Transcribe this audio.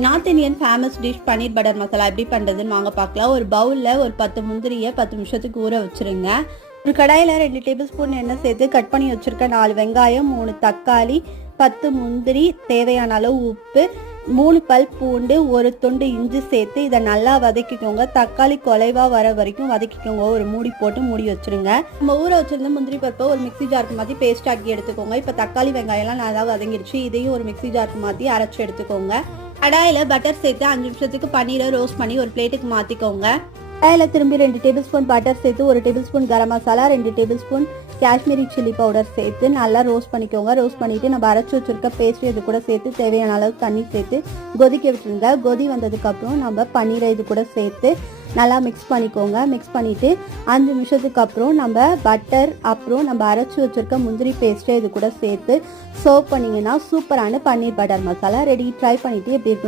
North Indian famous dish பன்னீர் butter masala எப்படி பண்ணுறதுன்னு வாங்க பார்க்கலாம். ஒரு பவுலில் ஒரு 10 முந்திரியை 10 நிமிஷத்துக்கு ஊற வச்சுருங்க. ஒரு கடாயில் 2 டேபிள் ஸ்பூன் எண்ணெய் சேர்த்து கட் பண்ணி வச்சுருக்க 4 வெங்காயம், 3 தக்காளி, 10 முந்திரி, தேவையான அளவு உப்பு, 3 பல் பூண்டு, 1 துண்டு இஞ்சி சேர்த்து இதை நல்லா வதக்கிக்கோங்க. தக்காளி குலைவா வர வரைக்கும் வதக்கிக்கோங்க. ஒரு மூடி போட்டு மூடி வச்சுருங்க. நம்ம ஊற வச்சுருந்த முந்திரி பருப்பை ஒரு மிக்ஸி ஜாருக்கு மாற்றி பேஸ்ட் ஆக்கி எடுத்துக்கோங்க. இப்போ தக்காளி வெங்காயம்லாம் நல்லா வதங்கிடுச்சு. இதையும் ஒரு மிக்ஸி ஜாருக்கு மாற்றி அரைச்சி எடுத்துக்கோங்க. கடாயில் பட்டர் சேர்த்து 5 நிமிஷத்துக்கு பன்னீரை ரோஸ்ட் பண்ணி ஒரு பிளேட்டுக்கு மாற்றிக்கோங்க. கடாயில் திரும்பி 2 டேபிள் ஸ்பூன் பட்டர் சேர்த்து 1 table spoon garam masala, 2 table spoon Kashmiri chilli powder சேர்த்து நல்லா ரோஸ்ட் பண்ணிக்கோங்க. ரோஸ்ட் பண்ணிவிட்டு நம்ம அரைச்சி வச்சுருக்க பேஸ்ட் இது கூட சேர்த்து தேவையான அளவு தண்ணி சேர்த்து கொதிக்க விட்டுருங்க. கொதி வந்ததுக்கப்புறம் நம்ம பன்னீரை இது கூட சேர்த்து நல்லா மிக்ஸ் பண்ணிக்கோங்க. மிக்ஸ் பண்ணிவிட்டு 5 நிமிஷத்துக்கு அப்புறம் நம்ம பட்டர் அப்புறம் நம்ம அரைச்சி வச்சுருக்க முந்திரி பேஸ்ட்டை இது கூட சேர்த்து சர்வ் பண்ணிங்கன்னா சூப்பரான பன்னீர் பட்டர் மசாலா ரெடி. ட்ரை பண்ணிவிட்டு எப்படி இருக்குன்னு